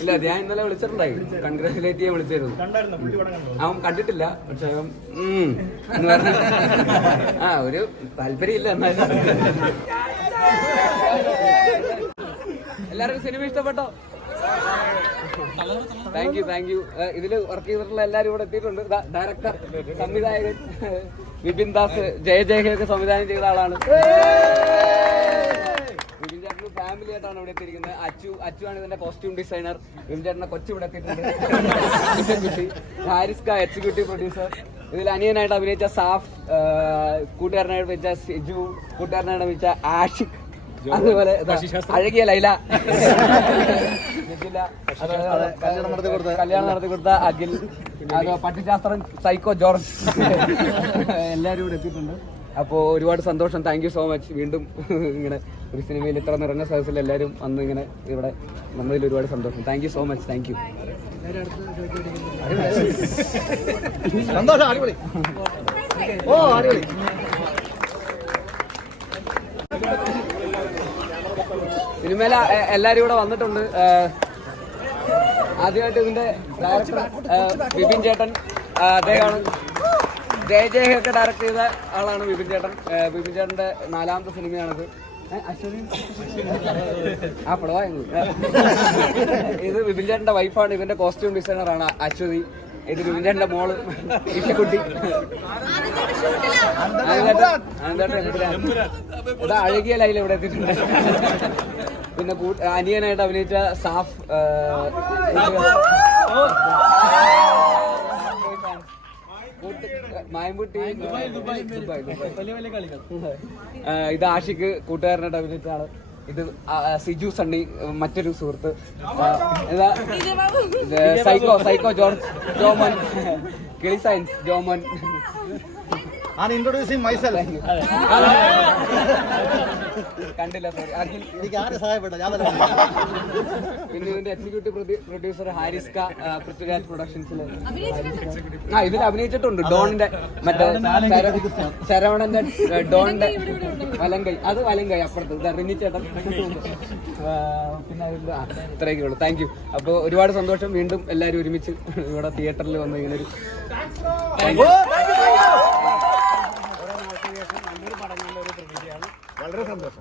ഇല്ല, ഞാൻ ഇന്നലെ വിളിച്ചിട്ടുണ്ടായി, കൺഗ്രാജുലേറ്റ് ചെയ്യാൻ വിളിച്ചിരുന്നു. അവൻ കണ്ടിട്ടില്ല, പക്ഷെ അവൻ എന്ന് പറഞ്ഞ ഒരു താല്പര്യം ഇല്ല. എന്നാലും എല്ലാവർക്കും സിനിമ ഇഷ്ടപ്പെട്ടോ? Thank you. ഇതിൽ വർക്ക് ചെയ്തിട്ടുള്ള എല്ലാവരും ഇവിടെ എത്തിയിട്ടുണ്ട്. ഡയറക്ടർ, സംവിധായകൻ വിപിൻ ദാസ്, ജയജയൊക്കെ സംവിധാനം ചെയ്ത ആളാണ്. വിപിൻ ചേട്ടന് ഫാമിലി ആയിട്ടാണ് ഇവിടെ എത്തിയിരിക്കുന്നത്. അച്ചു ആണ് ഇതിന്റെ കോസ്റ്റ്യൂം ഡിസൈനർ. വിപിൻ ചേട്ടന്റെ കൊച്ചു ഇവിടെ എത്തിയിട്ടുണ്ട്. ഹാരിസ് ക എക്സിക്യൂട്ടീവ് പ്രൊഡ്യൂസർ. ഇതിൽ അനിയനായിട്ട് അഭിനയിച്ച സാഫ്, കൂട്ടുകാരനായിട്ട് അഭിനയിച്ച സിജു, കൂട്ടുകാരനായിട്ട് അഭിനയിച്ച ആഷിഖ്, അതുപോലെ അഴകിയ ലൈല, കല്യാണം നടത്തി കൊടുത്ത അഖിൽ, പട്ടിശാസ്ത്രൻ സൈക്കോ ജോർജ്, എല്ലാവരും ഇവിടെ എത്തിയിട്ടുണ്ട്. അപ്പോൾ ഒരുപാട് സന്തോഷം. Thank you so much. വീണ്ടും ഇങ്ങനെ ഒരു സിനിമയിൽ ഇത്ര നിറഞ്ഞ സദസ്സിൽ എല്ലാവരും വന്ന് ഇങ്ങനെ ഇവിടെ വന്നതിൽ ഒരുപാട് സന്തോഷം. Thank you so much. Thank you. സിനിമയില എല്ലാവരും ഇവിടെ വന്നിട്ടുണ്ട്. ആദ്യമായിട്ട് ഇതിന്റെ ഡയറക്ടർ വിപിൻ ചേട്ടൻ, അദ്ദേഹമാണ്. ജയൊക്കെ ഡയറക്ട് ചെയ്ത ആളാണ് വിപിൻ ചേട്ടൻ. വിപിൻ ചേട്ടന്റെ 4ാമത്തെ സിനിമയാണിത്. ഇത് വിപിൻ ചേട്ടന്റെ വൈഫാണ്. ഇവന്റെ കോസ്റ്റ്യൂം ഡിസൈനറാണ് അശ്വതി. ഇത് വിപിൻ ചേട്ടന്റെ മോള് ഇഷക്കുട്ടി. ഇത് അഴകിയ ലൈല ഇവിടെ എത്തിയിട്ടുണ്ട്. പിന്നെ അനിയനായിട്ട് അഭിനയിച്ച സാഫ്, മായമ്പുട്ടി, ഇത് ആഷിക്ക്, കൂട്ടുകാരനായിട്ട് അഭിനയിച്ച ആള്. ഇത് സിജു സണ്ണി, മറ്റൊരു സുഹൃത്ത്. സൈക്കോ ജോർജ്, ജോമൻ, കിളി സയൻസ് ജോമൻ. കണ്ടില്ല, സോറി. പിന്നെ ഇതിന്റെ എക്സിക്യൂട്ടീവ് പ്രൊഡ്യൂസർ ഹാരിസ് ക, പൃഥ്വിരാജ് പ്രൊഡക്ഷൻസിൽ. ഇതിൽ അഭിനയിച്ചിട്ടുണ്ട്. ഡോണിന്റെ മറ്റേ ശരവണന്റെ ഡോണിന്റെ വലങ്കൈ, അത് വലങ്കൈ അപ്പുറത്ത് റിനി ചേട്ടൻ. പിന്നെ ഇത്രയൊക്കെ ഉള്ളു. Thank you. അപ്പോൾ ഒരുപാട് സന്തോഷം. വീണ്ടും എല്ലാവരും ഒരുമിച്ച് ഇവിടെ തിയേറ്ററിൽ വന്ന് ഇങ്ങനൊരു വളരെ സന്തോഷം.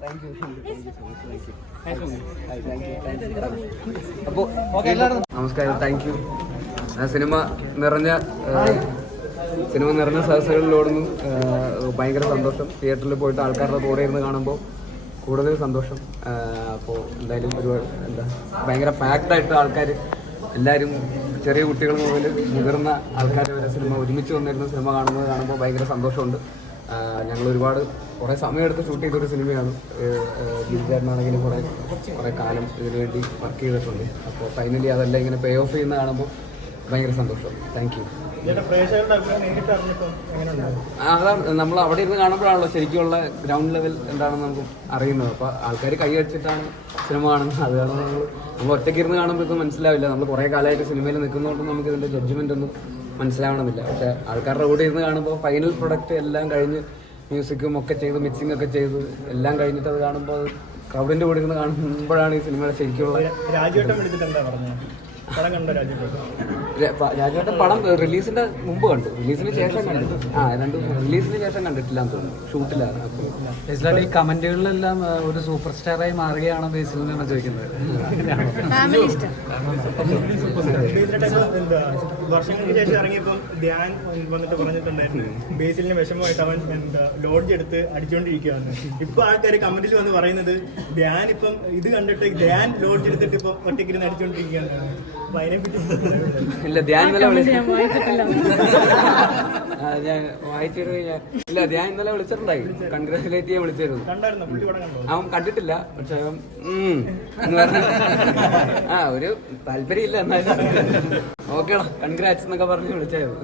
അപ്പോൾ നമസ്കാരം. Thank you. സിനിമ നിറഞ്ഞ സദസ്സുകളിലോടുന്നു. ഭയങ്കര സന്തോഷം. തിയേറ്ററിൽ പോയിട്ട് ആൾക്കാരുടെ കൂടെ ഇരുന്ന് കാണുമ്പോൾ കൂടുതൽ സന്തോഷം. അപ്പോൾ എന്തായാലും ഒരുപാട് ഭയങ്കര പാക്ഡായിട്ട് ആൾക്കാർ എല്ലാവരും, ചെറിയ കുട്ടികൾ മുതൽ മുതിർന്ന ആൾക്കാർ വരെ സിനിമ ഒരുമിച്ച് വന്നിരുന്ന സിനിമ കാണുമ്പോൾ ഭയങ്കര സന്തോഷമുണ്ട്. ഞങ്ങൾ കുറേ സമയമെടുത്ത് ഷൂട്ട് ചെയ്തൊരു സിനിമയാണ്. ബിജുചേട്ടനാണെങ്കിലും കുറേ കാലം ഇതിനു വേണ്ടി വർക്ക് ചെയ്തിട്ടുണ്ട്. അപ്പോൾ ഫൈനലി അതെല്ലാം ഇങ്ങനെ പേ ഓഫ് ചെയ്യുന്ന കാണുമ്പോൾ ഭയങ്കര സന്തോഷം. Thank U. അതാണ്, നമ്മൾ അവിടെ ഇരുന്ന് കാണുമ്പോഴാണല്ലോ ശരിക്കുള്ള ഗ്രൗണ്ട് ലെവൽ എന്താണെന്ന് നമുക്ക് അറിയുന്നത്. അപ്പോൾ ആൾക്കാർ കൈയടിച്ചിട്ടാണ് സിനിമ കാണുന്നത്. അത് കാരണം നമ്മൾ ഒറ്റയ്ക്ക് ഇരുന്ന് കാണുമ്പോൾ ഇത് മനസ്സിലാവില്ല. നമ്മൾ കുറേ കാലമായിട്ട് സിനിമയിൽ നിൽക്കുന്നതുകൊണ്ട് നമുക്ക് ഇതിൻ്റെ ജഡ്ജ്മെൻ്റ് ഒന്നും മനസ്സിലാവണമെന്നില്ല. പക്ഷേ ആൾക്കാരുടെ കൂടെ ഇരുന്ന് കാണുമ്പോൾ ഫൈനൽ പ്രൊഡക്റ്റ് എല്ലാം കഴിഞ്ഞ് മ്യൂസിക്കും ഒക്കെ ചെയ്ത് മിക്സിംഗ് ഒക്കെ ചെയ്ത് എല്ലാം കഴിഞ്ഞിട്ട് അത് കാണുമ്പോൾ ക്രൗഡിൻ്റെ കൂടെ ഇരുന്ന് കാണുമ്പോഴാണ് ഈ സിനിമയുടെ ശരിക്കുള്ള. രാജുവേട്ടൻ പടം റിലീസിന്റെ മുമ്പ് കണ്ടു, റിലീസിന് ശേഷം കണ്ടു. റിലീസിന് ശേഷം കണ്ടിട്ടില്ലാന്ന് തോന്നുന്നു, ഷൂട്ടിലാണ്. അപ്പോൾ ഈ കമന്റുകളിലെല്ലാം ഒരു സൂപ്പർ സ്റ്റാറായി മാറുകയാണോ ബേസിൽ നിന്നാണ് ചോദിക്കുന്നത്. വർഷങ്ങൾക്ക് ശേഷം ഇറങ്ങിയപ്പോൾ ധ്യാൻ വന്നിട്ട് പറഞ്ഞിട്ടുണ്ടായിരുന്നു ബേസിലിന് വിഷമമായിട്ട് അവൻ ലോഡ്ജ് എടുത്ത് അടിച്ചുകൊണ്ടിരിക്കുകയാണ്. ഇപ്പൊ ആൾക്കാർ കമന്റിൽ വന്ന് പറയുന്നത് ധ്യാൻ ഇപ്പം ഇത് കണ്ടിട്ട് ധ്യാൻ ലോഡ്ജ് എടുത്തിട്ട് ഇപ്പൊ ഒറ്റയ്ക്കിരുന്ന് അടിച്ചുകൊണ്ടിരിക്കുകയാണ്. ഇല്ല, ധ്യാൻ ഇന്നലെ ഇല്ല, ധ്യാൻ ഇന്നലെ വിളിച്ചിട്ടുണ്ടായി, കൺഗ്രാജുലേറ്റ് ചെയ്യാൻ വിളിച്ചിരുന്നു. അവൻ കണ്ടിട്ടില്ല, പക്ഷെ അവൻ എന്ന് പറഞ്ഞ ഒരു താല്പര്യം ഇല്ല. എന്നാലും ഓക്കേടാ, കൺഗ്രാറ്റ്സ് എന്നൊക്കെ പറഞ്ഞ് വിളിച്ചായിരുന്നു.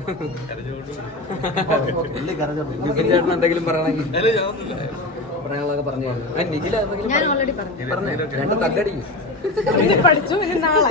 ചേട്ടൻ എന്തെങ്കിലും പറയണമെങ്കിൽ പറയാനുള്ളതൊക്കെ പറഞ്ഞായിരുന്നു. നിഖില എന്തെങ്കിലും പറഞ്ഞു, 2 തല്ലടിക്കും. പഠിച്ചു നാളെ